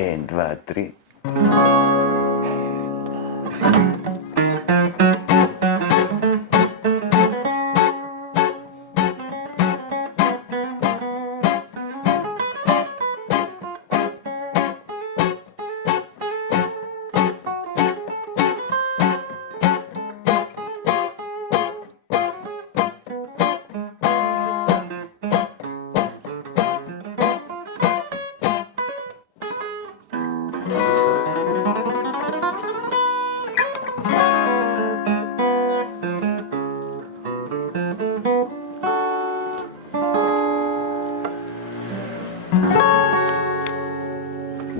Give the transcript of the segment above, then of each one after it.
1, 2, 3.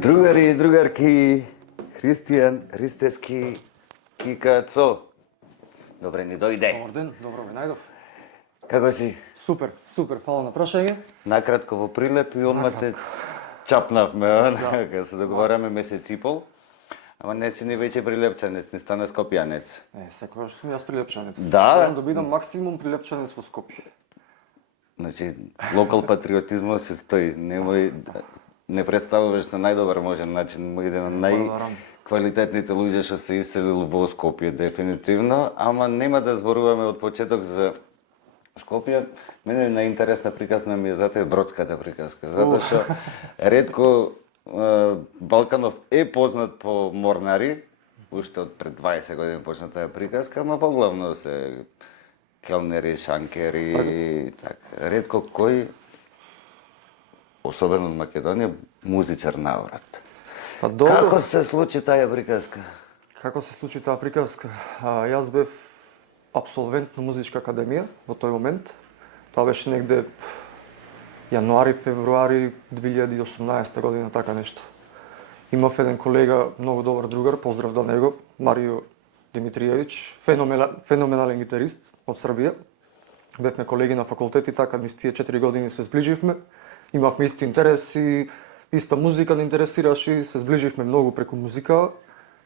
Другари и другарки, Христијан, Ристески, Кика, Цо. Добре ни дојде. Добар ден, добро ме најдов. Како си? Супер, фала на прашање. Накратко во прилеп и одма те чапнавме, кога се договараме месец и пол. Ама не си ни веќе прилепчанец, не стана скопјанец. Секогаш сум јас прилепчанец. Да? Можам да бидам максимум прилепчанец во Скопје. Значи, локал патриотизмот се стои. Не представуваш на најдобар можен начин, еден од најквалитетните луѓе што се иселил во Скопје, дефинитивно, ама нема да зборуваме од почеток за Скопје. Мене најинтересна приказна ми е затоа бродската приказка, затоа што ретко Балканов е познат по морнари, уште од пред 20 години почна таа приказка, ама поглавно се келнери, шанкери, така. Ретко кој, особено од Македонија, музичар наврат. Па добро. Како се случи таа приказка? Како се случи таа приказка? Јас бев абсолвент на музичка академија во тој момент. Тоа беше негде јануари, февруари 2018 година, така нешто. Имав еден колега, многу добар другар, поздрав до него, Марио Димитриевич, феноменален гитарист од Србија. Бевме колеги на факултет и така низ тие 4 години се зближивме. Имавме исти интереси, иста музика не интересираше, се зближивме многу преку музика,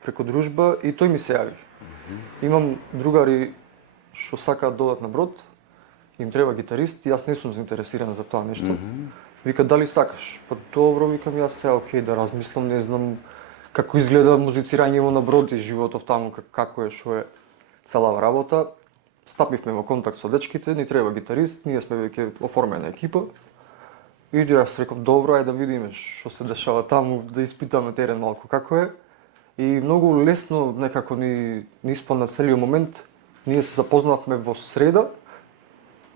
преку дружба и тој ми се јави. Имам другари што сакаат додат на брод, им треба гитарист и јас не сум заинтересиран за тоа нешто. Вика, дали сакаш? Па добро, викам јас се, окей, да размислам, не знам како изгледа музицирањето на брод и животов таму, како е, што е целава работа. Стапивме во контакт со дечките, ни треба гитарист, ние сме веќе оформена екипа. И јас реков, добро, ајде да видиме што се дешава таму, да испитаме терен малку како е. И многу лесно некако ни испадна целиот момент. Ние се запознавме во среда,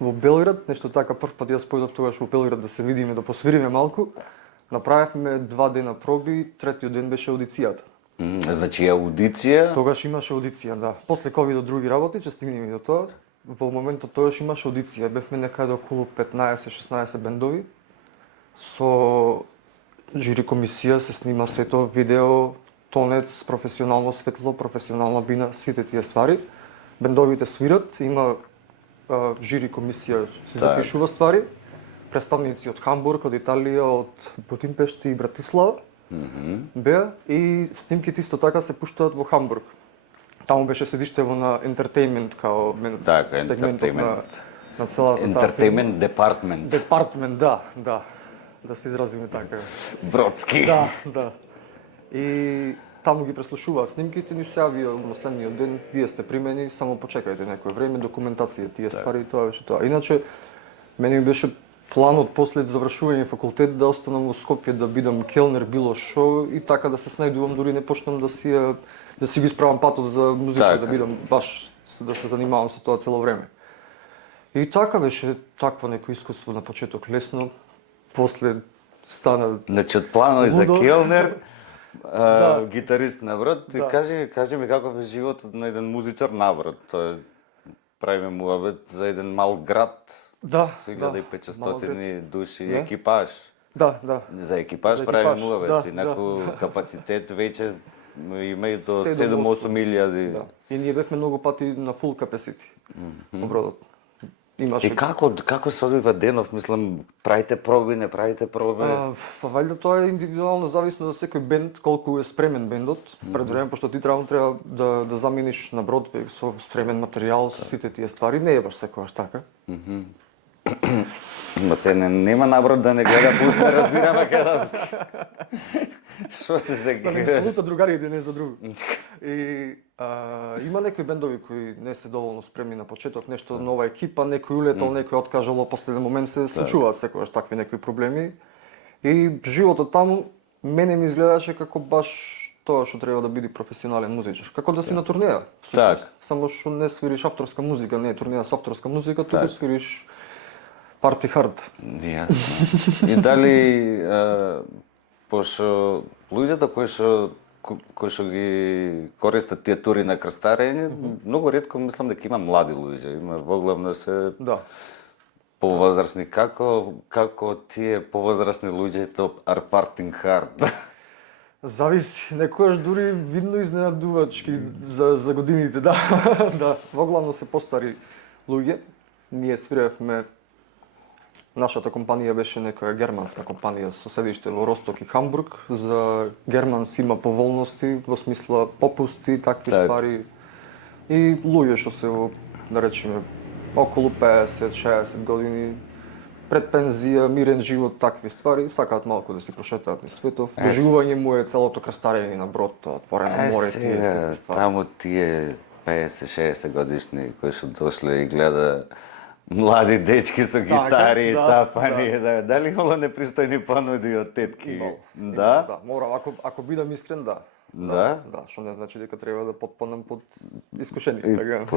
во Белград, нешто така прв пат јас појдов тогаш во Белград да се видиме, да посвириме малку. Направивме 2 дена проби, третиот ден беше аудицијата. Значи аудиција? Тогаш имаше аудиција, да. После ковид други работи, ќе стигнеме и до тоа. Во моментот тогаш имаше аудиција, бевме некаде околу 15-16 бендови. Со жири комисија се снима сето, видео, тонец, професионално светло, професионална бина, сите тие ствари. Бендовите свират, има жири комисија се запишува ствари. Представници од Хамбург, од Италија, од Бутимпешти и Братислава беа и снимките исто така се пуштаат во Хамбург. Таму беше седиштево на ентертејмент као сегментов на целата таа Ентертејмент департмент. Департмент, да. Да се изразиме така. Бродски. Да. И таму ги преслушуваат снимките, ни се јавија на следниот ден, вие сте примени, само почекајте некој време, документација, тие ствари, тоа беше тоа. Иначе, мене ми беше планот после завршување факултет да останам во Скопје, да бидам келнер било шо и така да се снајдувам, дури не почнам да си го исправам патот за музика, да бидам баш да се занимавам со тоа цело време. И така беше такво некој искуство на почеток лесно, после стана. Значи од планот за келнер, гитарист на брод, кажи ми каков е животот на еден музичар на брод. Тоа правиме муабет за еден мал град. Да, 1500 души екипаж. Да. За екипаж правиме муабет, инаку капацитет веќе има и до 7-8 илјади. И ние бевме многу пати на full capacity во бродот. И како се одвива денов, мислам, правите проби, не правите проби? Па валјда тоа е индивидуално, зависно за секој бенд, колку е спремен бендот. Пред време, пошто ти треба да замениш на брод со спремен материјал, со сите тие ствари, не е баш секогаш така. Ма се нема наброд да не гледа пусне, разбира македонски. Што се Да не гледаш? салута другари един за друг. И има некои бендови кои не се доволно спремни на почеток, нешто нова екипа, некој улетал, некој откажало, последен момент се случуваат секогаш такви некои проблеми. И животот таму мене ми изгледаше како баш тоа што треба да биде професионален музичар. Како да си на турнеја. Так. Само што не свириш авторска музика, не е турнеја со авторска музика, туку Так. свириш парти хард. Јасно. И дали, пошто луѓето кои што ги користат тие тури на крстарење, многу ретко мислам дека има млади луѓе, има воглавно се Да. повозрасни. Како тие повозрасни луѓе are partying hard? Зависи, некојаш дури видно изненадувачки за годините, да. Да, воглавно се постари луѓе. Ние свиревме, нашата компанија беше некоја германска компанија со седиште во Росток и Хамбург. За германци има поволности, во смисла попусти, такви Так. ствари. И луѓе што се во, да речеме, околу 50-60 години, пред пензија, мирен живот, такви ствари, сакаат малку да си прошетаат низ светов. Доживување му е целото крстарење на брод, отворено море, тие секви ствари. Таму тие 50-60 годишни кои што дошле и гледа млади дечки со гитари и да, тапани, дали имало непристојни понуди од тетки? Имало. Да? Да, мора, ако бидам искрен, да. Да? Да, што не значи дека треба да потпаднам под искушение, така.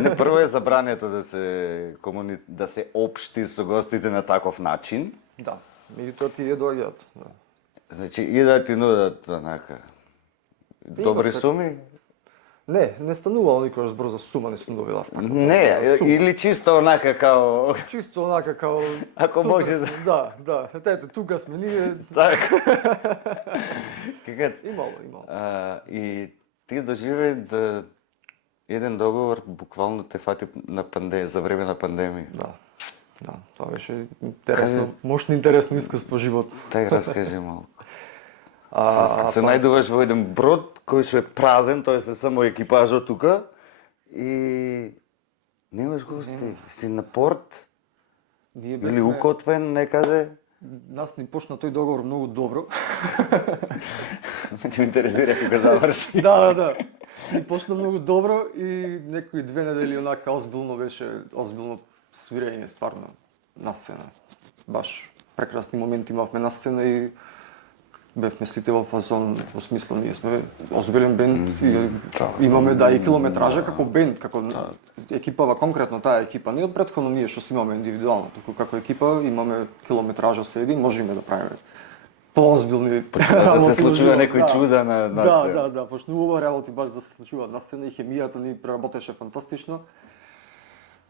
Не, прво е забрането да се општи со гостите на таков начин. Да, меѓутоа тие доаѓаат. Да. Значи и да ти нудат онака добри се- суми? Не станувало никогаш збор за сума, не сум добил аз така. Не, или чисто онака као Чисто онака као... Ако супер може сме, да, да. Ете, тука сме ние. така. Какац. Имало. И ти доживе да еден договор буквално те фати за време на пандемија. Да, тоа беше интересно, мощно интересно искуство живот. Тај раскажи малку. Се па- најдуваш во еден брод кој што е празен, тоа е само екипажот тука и немаш гости, си на порт Ние или укотвен некаде. Нас ни почна тој договор многу добро. Не ме интересира како заврши. Да. Ни почна многу добро и некои 2 недели онака озбилно беше, озбилно свирење стварно на сцена. Баш прекрасни моменти имавме на сцена и бевме сите во фазон, во смисло ние сме озбилен бенд и имаме и километража како бенд, како екипава конкретно таа екипа, не од претходно ние што си имаме индивидуално, туку како екипа имаме километража седи, можеме да правиме поозбилни Да се случува некои чуда на сцена. Да, почнува работи баш да се случуваат на сцена и хемијата ни преработеше фантастично.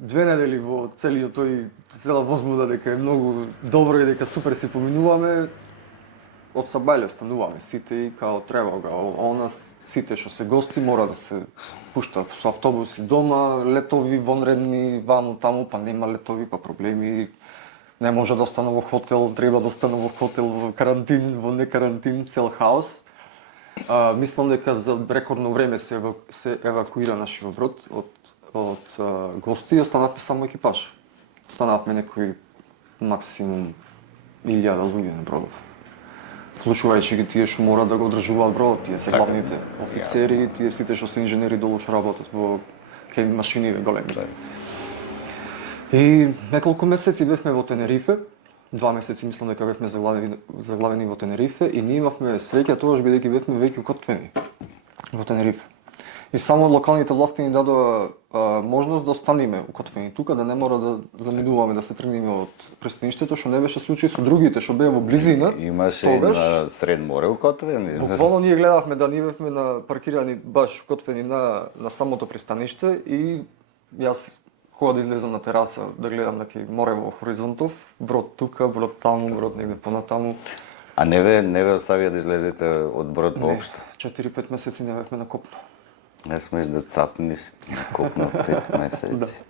2 недели во цела возбуда дека е многу добро и дека супер си поминуваме. Од Сабајле стануваме сите и као треба она сите што се гости мора да се пуштаат со автобуси дома, летови вонредни ваму таму, па нема летови, па проблеми. Не може да остане во хотел, треба да остане во хотел, во карантин, во не карантин, цел хаос. Мислам дека за рекордно време се евакуира нашиот брод од гости и останавме само екипаж. Останавме некои максимум 1000 луѓе на бродов. Вклучувајќи ги тие што мора да го одржуваат бродот, тие се главните офицери, тие сите што се инженери долу што работат во кеј машини големи. И неколку месеци бевме во Тенерифе, 2 месеци мислам дека бевме заглавени во Тенерифе и ние имавме среќа тогаш бидејќи бевме веќе укотвени во Тенерифе. И само локалните власти ни дадоа можност да останеме укотвени тука, да не мора да заминуваме, да се тргнеме од пристаништето, што не беше случај со другите што беа во близина. Имаше и на Сред море укотвени. Буквално ние гледавме да бевме на паркирани баш укотвени на самото пристаниште и јас кога да излезам на тераса да гледам некој море во хоризонтов, брод тука, брод таму, брод негде понатаму. А не ве оставија да излезете од брод воопшто? 4-5 месеци не бевме на копно. Не смеш да цапниш на копно 5 месеци.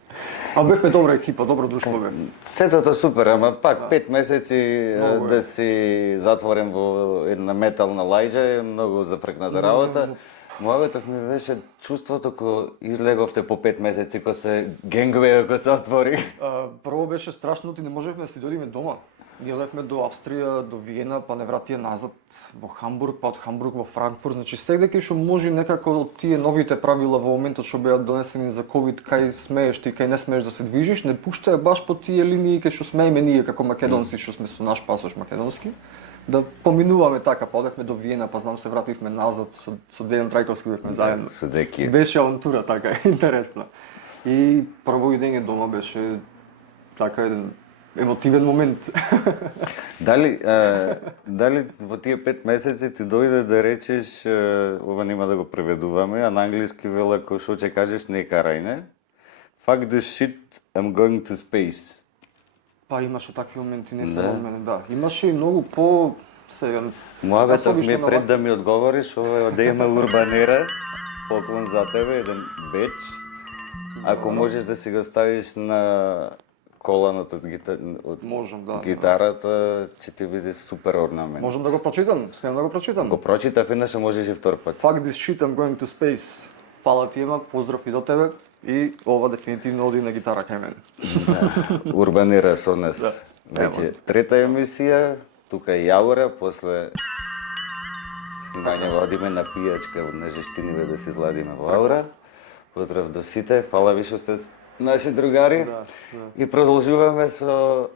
А бевме добра екипа, добро друштво бевме. Сетото супер, ама пак 5 месеци Многу е. да си затворен во една метална лајџа е многу зафркната работа. Мојавето ми беше чувството кога излеговте по 5 месеци, кога се генгвеј кога се отвори. Прво беше страшно, ти не можевме да си дојдеме дома. Ние одевме до Австрија, до Виена, па не вратија назад во Хамбург, па од Хамбург во Франкфурт. Значи сегде кај што може некако од тие новите правила во моментот што беа донесени за ковид, кај смееш ти, кај не смееш да се движиш, не пуштаја баш по тие линии кај што смееме ние како македонци што сме со наш пасош македонски. Да поминуваме така, па одевме до Виена, па знам се вративме назад со Дејан Трајковски бевме заедно. Со Деки. Беше авантура така, интересна. И прво идење дома беше така еден емотивен момент. Дали во тие 5 месеци ти дојде да речеш ова нема да го преведуваме, а на англиски веле кој што ќе кажеш не карај, не? Fuck this shit, I'm going to space. Па имаше такви моменти, не само од мене, да. Имаше и многу по сега. Мојавето ми е пред да ми одговориш, ова е од Ема Урбанера, поклон за тебе, еден беч. Ако можеш да си го ставиш на коланото од Можам, да. гитарата, ќе ти биде супер орнамент. Можам да го прочитам, смеам да го прочитам. Го прочитав еднаш, а можеш и втор пат. Fuck this shit, I'm going to space. Фала ти Ема, поздрав и до тебе. И ова дефинитивно оди на гитара кај мене. Урбанера со нас. Да. Веќе трета емисија, тука е Јаура, после снимање одиме на пијачка на Жештиниве да се изладиме во Аура. Поздрав до сите, фала ви што сте наши другари. Да. И продолжуваме со...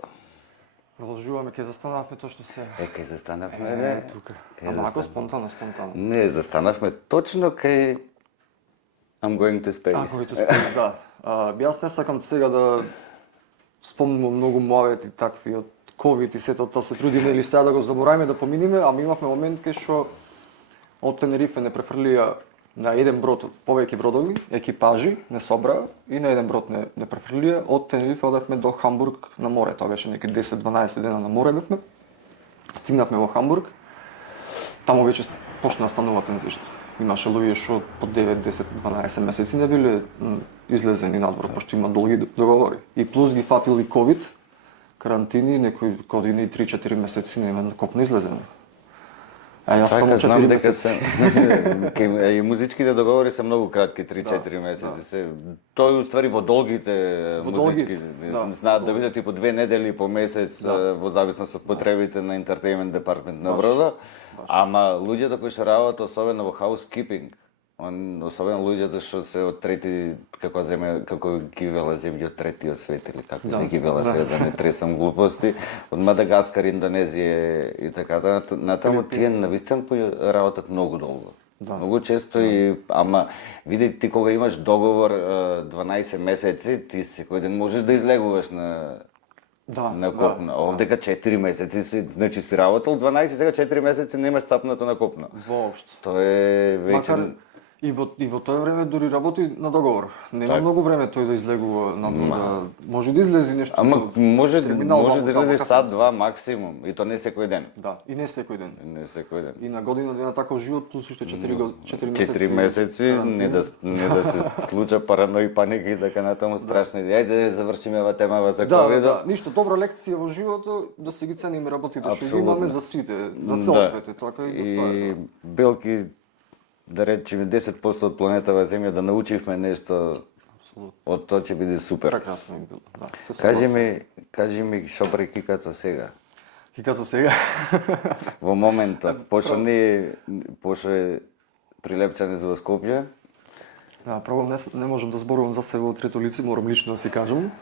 Продолжуваме, ќе застанавме точно се. Кај застанавме, не? Тука. Кај Ама ако застанавме? спонтано. Не, застанавме точно кај I'm going to space. Ако ви тоа спомнам, да. Јас не сакам сега да спомнам многу мовети такви од ковид и сето тоа се трудиме или сега да го забораваме да поминиме, ама имавме момент кај што од Тенерифе не префрлија на еден брод повеќе бродови, екипажи не собраа и на еден брод не префрлија. Од Тенерифе одевме до Хамбург на море, тоа беше неки 10-12 дена на море бевме. Стигнавме во Хамбург. Таму веќе почна да станува тензишно. Имаше луѓе што по 9, 10, 12 месеци не биле излезени надвор, пошто има долги договори. И плюс ги фатил и ковид, карантини, некои години и 3-4 месеци нема на копно излезено. А јас само 4 месеци. И музичките договори се многу кратки, 3-4 месеци. Се тој уствари во долгите музички знаат да бидат и по 2 недели по месец во зависност од потребите на ентертејмент департмент на бродот. Ама луѓето кои што работат особено во housekeeping, особено луѓето што се од трети, како ги вела земји од третиот свет или како да ги вела сега да не тресам глупости, од Мадагаскар, Индонезија и така натаму тие навистина работат многу долго. Да. Многу често и ама види ти кога имаш договор 12 месеци, ти секој ден можеш да излегуваш на копно. Овдека 4 месеци си, значи си работел 12, сега 4 месеци немаш цапнато на копно. Воопшто. Тоа е веќе... Макар и во тоа време дури работи на договор. Нема многу време тој да излегува надвор, може да излези нешто. Ама може да излезеш сат-два максимум, и то не секој ден. Да, и не секој ден. Не секој ден. И на година дена таков живот, плюс уште 4 месеци. 4 месеци, не да се случа параној, паника и така натаму страшно. Ајде да завршиме ова темава за ковид. Да, ништо добра лекција во животот, да се ги цениме работите што ги имаме за сите, за цел свет, така и тоа е. Белки, да речеме 10% од планетава Земја да научивме нешто. Апсолутно. Од тоа ќе биде супер. Прекрасно би било. Да, кажи ми што прави Кикацо сега. Кикацо сега. Во моментот, пошто е прилепчане за Скопје. Да, прво не можам да зборувам за себе од трето лице, морам лично да си кажам.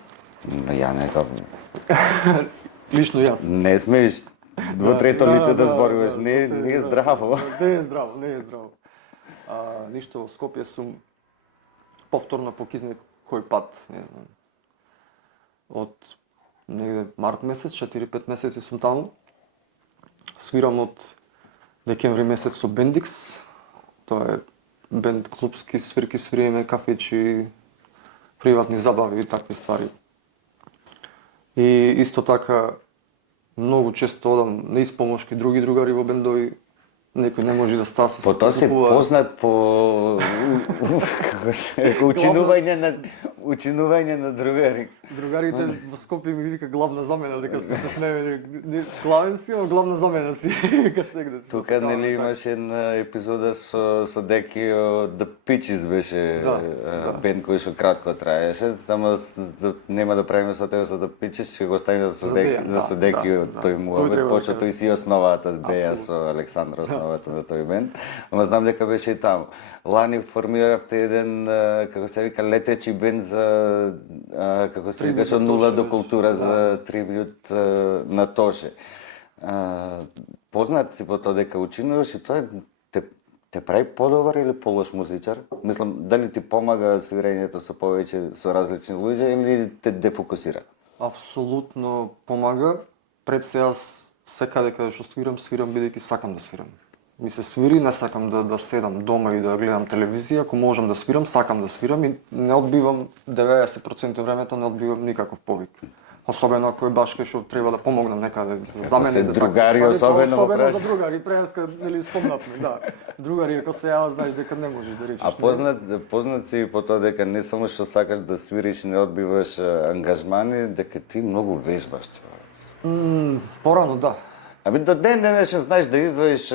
Ја нека. Лично јас. Не смееш во трето лице да зборуваш, не е здраво. Не е здраво. Ништо во Скопје сум повторно по кизне кој пат, не знам. Од негде март месец, 4-5 месеци сум таму. Свирам од декември месец со Бендикс. Тоа е бенд клубски свирки, свириме кафечи, приватни забави и такви ствари. И исто така многу често одам на испомошки други другари во бендови, Некој не може да става со Потоа си познат по како се река, учинување на другари. Другарите во Скопје ми вика главна замена, дека се смее, главен си, но главна замена си, дека сегде. Тука нели имаше една епизода со Деки од The Peaches беше бенд кој што кратко траеше, тама нема да правиме со тебе со The Peaches, ќе го оставиме за Деки тој муабет, пошто тој си основата беа со Александр основата на тој бенд, ама знам дека беше и таму. Лани формиравте еден како се вика летечи бенд за како се вика со нула до култура за трибют на Тоше. Познат си по тоа дека учинуваш и тоа те прави подобар или полош музичар? Мислам, дали ти помага свирењето со повеќе со различни луѓе или те дефокусира? Апсолутно помага. Пред се јас секаде каде што свирам бидејќи сакам да свирам. Ми се свири, не сакам да седам дома и да гледам телевизија, ако можам да свирам, сакам да свирам и не одбивам 90% времето не одбивам никаков повик. Особено ако е баш кај што треба да помогнам некаде за мене за другари, особено за другари, преска нели спомнавме, да. Другари ако се јава знаеш дека не можеш да речеш. А познат си по тоа дека не само што сакаш да свириш и не одбиваш ангажмани, дека ти многу вежбаш. Порано да. Ами до ден денешен знаеш да извадиш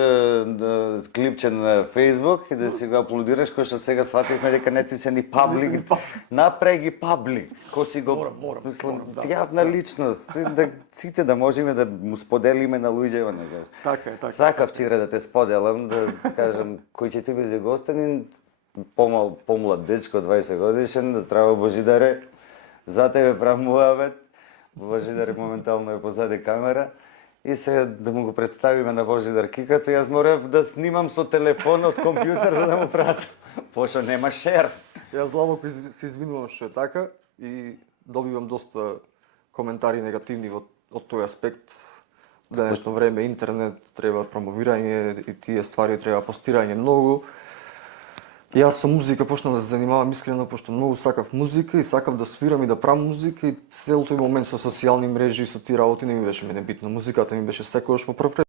клипче на Фейсбук и да си го аплодираш, кој што сега свативме дека не ти се ни паблик. Направи ги паблик. Кој си го мислам јавна личност, сите да можеме да му споделиме на луѓето, не кажеш. Така. Сакав вчера да те споделам, да кажам кој ќе ти биде гостин, помлад дечко, 20 годишен, да треба Божидаре, за тебе правам муавет. Божидар моментално е позади камера. И сега да му го представиме на Божидар Кикацо, јас морав да снимам со телефон од компјутер за да му пратам. Пошто нема шер. Јас длабоко се извинувам што е така и добивам доста коментари негативни од тој аспект. В денешно време интернет треба промовирање и тие ствари треба постирање многу. Јас со музика почнав да се занимавам искрено, пошто многу сакав музика и сакав да свирам и да правам музика и цел тој момент со социјални мрежи и со тие работи не ми беше мене битно. Музиката ми беше секогаш во прв ред.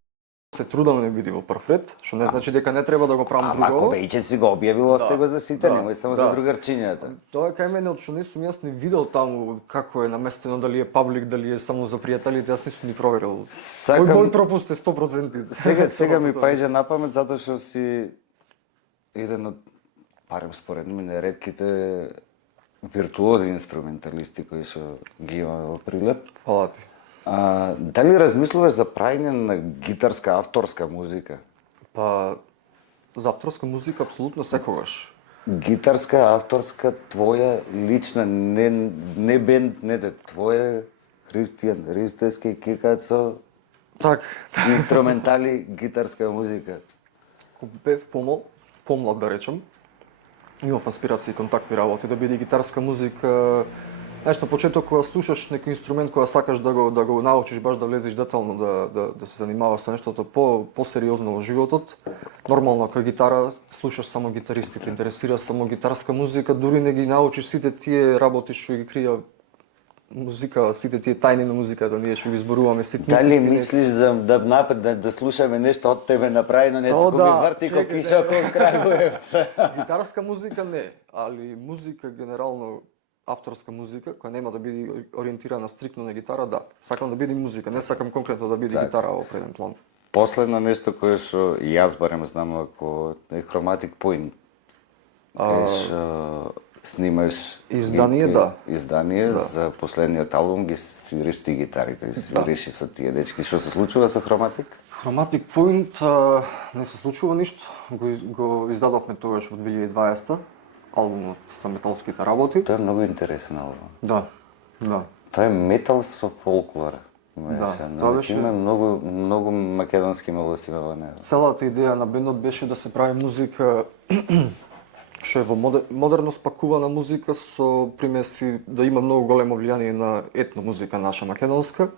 Се трудам да не биде во прв ред, што не значи дека не треба да го правам друго. Ама ако веќе си го објавил, осте го за сите, немој само за другарчињата. Тоа е кај мене, од што не сум јас не видел таму како е наместено, дали е паблик, дали е само за пријателите, јас не сум ни проверил. Мој пропуст е 100%. Сега ми паѓа на памет затоа што си еден од барем според мене ретките виртуози инструменталисти кои што ги имаме во Прилеп. Фала ти. Дали размислуваш за правење на гитарска авторска музика? Па за авторска музика апсолутно секогаш. Гитарска, авторска, твоја лична, не бенд, не твоја, Христијан Ристевски, Кикацо, Так. инструментали, гитарска музика. Кога бев помлад да речем, имав аспирации кон такви работи, да биде гитарска музика. Знаеш, на почеток кога слушаш некој инструмент кога сакаш да го научиш баш да влезеш детално да се занимаваш со нештото по-сериозно во животот. Нормално ако е гитара слушаш само гитаристите, интересира само гитарска музика, дури не ги научиш сите тие работи што ги крија музика, сите тие тајни на музиката, ние што ги зборуваме ситници. Дали мислиш за да слушаме нешто од тебе направено, не туку ми врти ко киша кон Крајгоевца. Гитарска музика не, али музика генерално авторска музика, која нема да биде ориентирана стриктно на гитара, да. Сакам да биде музика, не сакам конкретно да биде гитара во преден план. Последно нешто кое што јас барем знам ако е Chromatic Point. Кај што снимаш издание, издание за последниот албум, ги свириш ти гитарите, ги свириш и со тие дечки. Што се случува со Chromatic? Chromatic Point не се случува ништо. Го издадовме тогаш во 2020 албумот за металските работи. Тоа е многу интересен албум. Да. Тоа е метал со фолклор. Тоа беше има многу македонски мелодии во него. Целата идеја на бендот беше да се прави музика што е во модерно спакувана музика со примеси, да има многу големо влијание на етно музика наша македонска,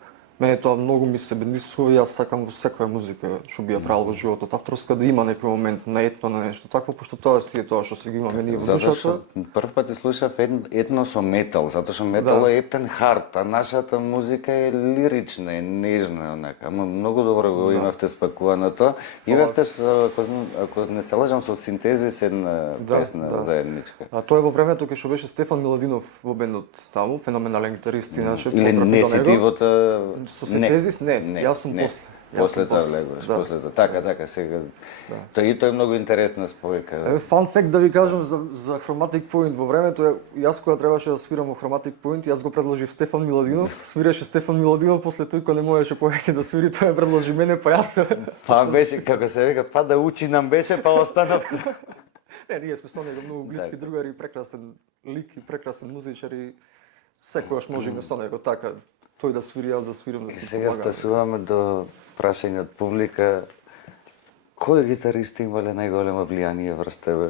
Мене тоа многу ми се бендисува и јас сакам во секоја музика што би ја правил во животот авторска да има некој момент на етно на нешто такво, пошто тоа си е тоа што си го имаме ние во Затоа што душата. прв пат ја слушав етно со метал, затоа што метал е ептен хард, а нашата музика е лирична, е нежна онака. Ама многу добро го имавте спакувано тоа. Имавте со, ако не се лажам, со синтезис една песна заедничка. А тоа е во времето кога што беше Стефан Миладинов во бендот таму, феноменален гитарист иначе. Или поздрав и не до си него. ти во тоа... Со синтезис не, јас сум после. После тоа влегуваш, после тоа. Така, сега. Тоа е многу интересна спојка. Еве фан факт да ви кажам за Chromatic Point во времето, јас кога требаше да свирам во Chromatic Point, јас го предложив Стефан Миладинов, свиреше Стефан Миладинов, после тој кога не можеше повеќе да свири, тој ја предложи мене, па јас Па беше како се вика, па да учи нам беше, па останав. Не, ние сме со него многу блиски другари, прекрасен лик и прекрасен музичар и секогаш можеме со него така, тој да свири, јас да свирам, да И си сега помагаме. стасуваме до прашање од публика. Кои гитаристи имале најголемо влијание врз тебе?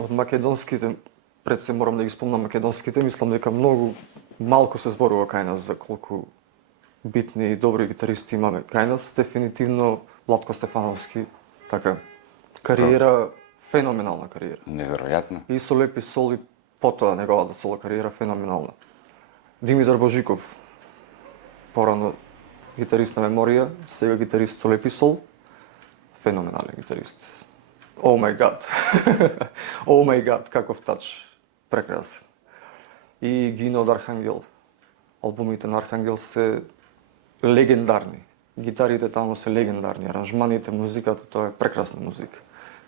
Од македонските, пред се морам да ги спомнам македонските, мислам дека многу малку се зборува кај нас за колку битни и добри гитаристи имаме кај нас. Дефинитивно Владко Стефановски, така, кариера, феноменална кариера. Неверојатно. И со Лепи Сол и потоа неговата соло кариера феноменална. Димитар Божиков, порано гитарист на Меморија, сега гитарист со Лепи Сол, феноменален гитарист. О мај гад. О мај гад, каков тач. Прекрасен. И Гино од Архангел. Албумите на Архангел се легендарни. Гитарите таму се легендарни, аранжманите, музиката, тоа е прекрасна музика.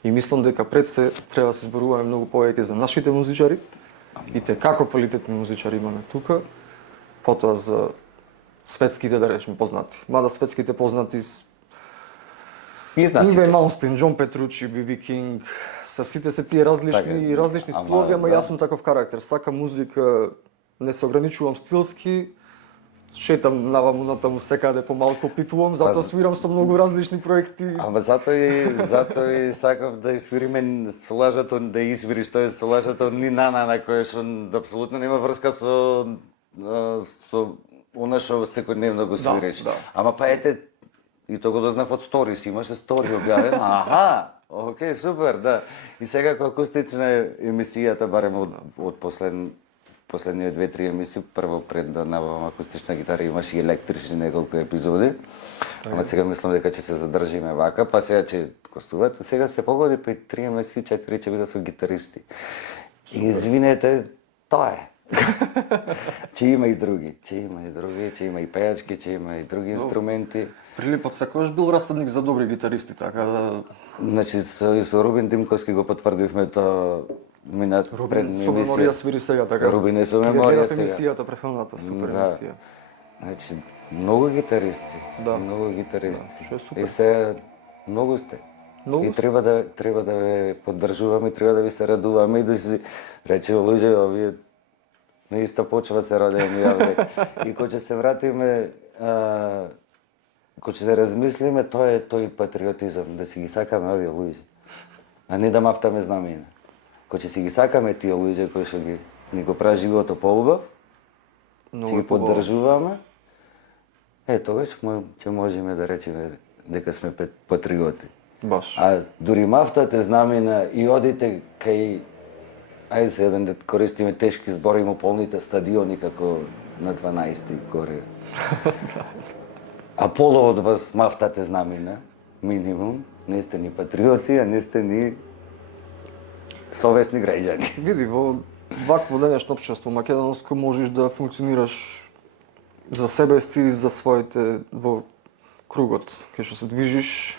И мислам дека пред се треба да се зборуваме многу повеќе за нашите музичари и те како квалитетни музичари имаме тука, потоа за светските, да речеме, познати. Мада светските познати Ингве Малмстин, Џон Петручи, Биби Кинг, са сите се тие различни и различни стилови, ама јас сум таков карактер. Сакам музика, не се ограничувам стилски, шетам наваму натаму секаде помалку пипувам, затоа свирам со многу различни проекти. Ама затоа и сакав да свириме со лажато, да извириш тоа со лажато ни на кој што апсолутно нема врска со она што секојдневно го свириш. Ама па ете, и тоа го дознав од сторис, имаше стори објавено. Аха, окей, супер, да. И сега како акустична емисијата, барем од последните 2-3 емисии, прво пред да набавам акустична гитара имаше и електрични неколку епизоди. Ама сега мислам дека ќе се задржиме вака, па сега ќе гостуват. Сега се погоди при 3 емисии, 4 ќе бидат со гитаристи. И извинете, тоа е. Ќе има и други, ќе има и пејачки, ќе има и други инструменти. Прилипот секогаш бил расадник за добри гитаристи, така да... Значи, со Рубин Димковски го потврдивме тоа минат предни Со Меморија свири сега, така. Рубин е со Меморија сега. Емисијата претходната, супер емисија. Значи, многу гитаристи. Многу гитаристи. Што е супер. И сега многу сте. И треба да ве поддржуваме, треба да ви се радуваме и да си рече луѓе, овие на иста почва се родени јавле. И кога ќе се вратиме, кога ќе се размислиме, тоа е тој патриотизам, да си ги сакаме овие луѓе. А не да мафтаме знамена. Кога ќе си ги сакаме тие луѓе кои што ни го прави животот поубав, ќе ги поддржуваме, тогаш ќе можеме да речеме дека сме патриоти. Баш. А дури мафтате знамена и одите кај, ајде се да користиме тешки збори, му полните стадиони како на 12-ти горе. А поло од вас мафтате знамена, минимум, не сте ни патриоти, а не сте ни совесни граѓани. Види, во вакво денешно општество македонско можеш да функционираш за себе си и за своите во кругот, кај што се движиш,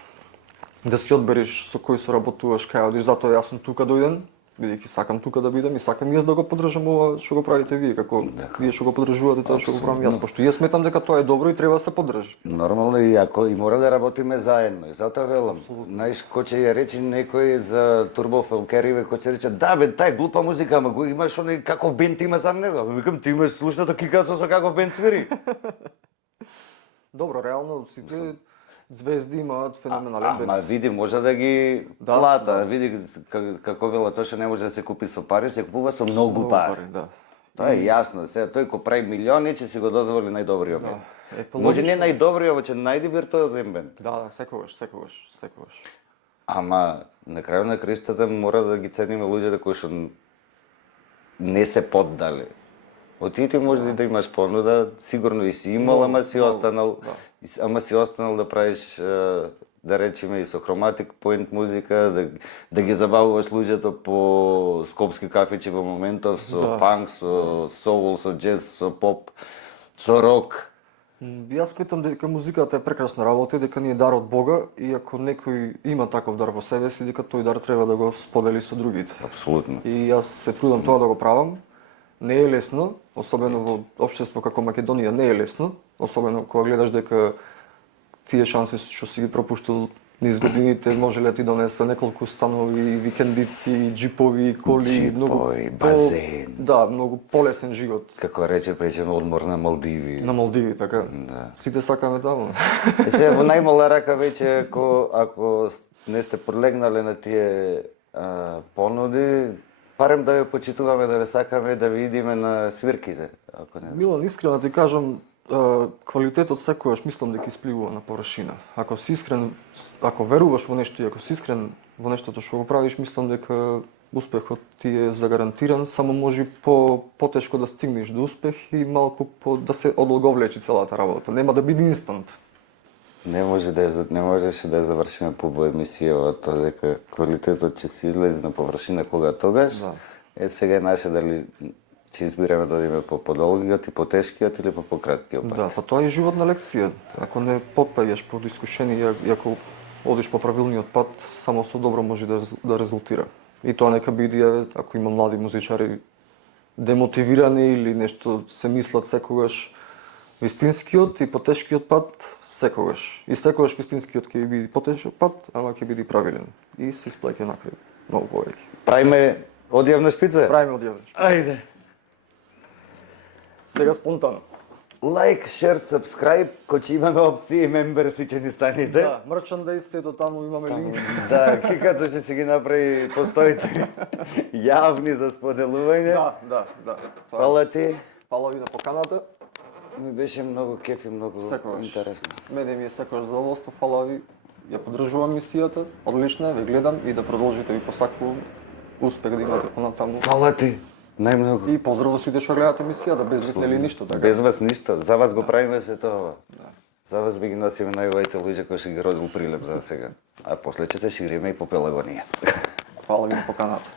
да си одбереш со кој соработуваш, кај одиш, затоа јас сум тука дојден, бидејќи сакам тука да бидам и сакам и јас да го поддржам ова што го правите вие, како вие што го поддржувате тоа што го правам јас, пошто јас сметам дека тоа е добро и треба да се поддржи. Нормално и ако и мора да работиме заедно. И затоа велам, знаеш кој ќе ја рече некој за Турбо Фелкериве, кој ќе рече да бе, тај глупа музика, ама го имаш оној каков бенд има за него. Викам ти имаш слушнато кикацо со каков бенд свири. Добро, реално сите звезди имаат феноменален бенд. Ама види, може да ги плата, види како вела тоа што не може да се купи со пари, се купува со многу пари. Тоа е јасно, сега тој кој прави милиони ќе си го дозволи најдобриот бенд. Може не логично. најдобриот, веќе највиртуозен бенд. Да, секогаш. Ама на крајот на кристата мора да ги цениме луѓето кои што не се поддали. Од ти може да имаш понуда, сигурно и си имал, ама си останал, да правиш да речеме и со хроматик поинт музика, да ги забавуваш луѓето по скопски кафичи во моментов, со фанк, со соул, со джез, со поп, со рок. Јас сметам дека музиката е прекрасна работа и дека ни е дар од Бога и ако некој има таков дар во себе си, дека тој дар треба да го сподели со другите. Апсолутно. И јас се трудам тоа да го правам. Не е лесно, особено во општество како Македонија не е лесно, особено кога гледаш дека тие шанси што си ги пропуштил низ годините можеле да ти донесе неколку станови, викендици, джипови, коли, базен. Да, многу полесен живот. Како рече пречено одмор на Малдиви. На Малдиви, така. Да. Сите сакаме таму. Се во најмала рака веќе ако не сте подлегнале на тие понуди, барем да ве почитуваме, да ве сакаме, да ви идиме на свирките, ако не. Милан, искрено ти кажам, квалитетот секогаш мислам дека испливува на површина. Ако си искрен, ако веруваш во нешто и ако си искрен во нештото што го правиш, мислам дека успехот ти е загарантиран, само може потешко да стигнеш до успех и малку да се одлоговлечи целата работа. Нема да биде инстант. Не можеше да ја завршиме по емисија тоа дека квалитетот ќе се излезе на површина кога тогаш. Да. Сега е наше дали ќе избираме да одиме по подолгиот и по тешкиот или по пократкиот пат. Да, па тоа е животна лекција. Ако не потпаѓаш под искушение и ако одиш по правилниот пат, само со добро може да резултира. И тоа нека биде, ако има млади музичари демотивирани или нешто се мислат секогаш вистинскиот и потешкиот пат, секогаш. И секогаш вистинскиот ќе биде потешок пат, ама ќе биде правилен. И се исплеќа накрај. Многу повеќе. Правиме одјавна шпица? Правиме одјавна шпица. Ајде. Сега спонтано. Лайк, шер, subscribe, кој ќе имаме опции, мемберси ќе ни станите. Да, мерчандайз, сето таму имаме линк. Да, кикато ќе си ги направи постоите јавни за споделување. Да. Фала ти. Фала ви на поканата. Ми беше многу кеф и многу интересно. Мене ми е секогаш задоволство, фала ви. Ја поддржувам мисијата, одлична е, ве гледам и да продолжите, ви посакувам успех да имате понатаму. Фала ти. Најмногу. И поздрав во сите што гледате мисијата, без вик нели ништо така. Без вас ништо, за вас го правиме се тоа. Да. За вас ви ги носиме најубавите луѓе кои ќе ги родил Прилеп за сега. А после ќе се шириме и по Пелагонија. Фала ви на поканата.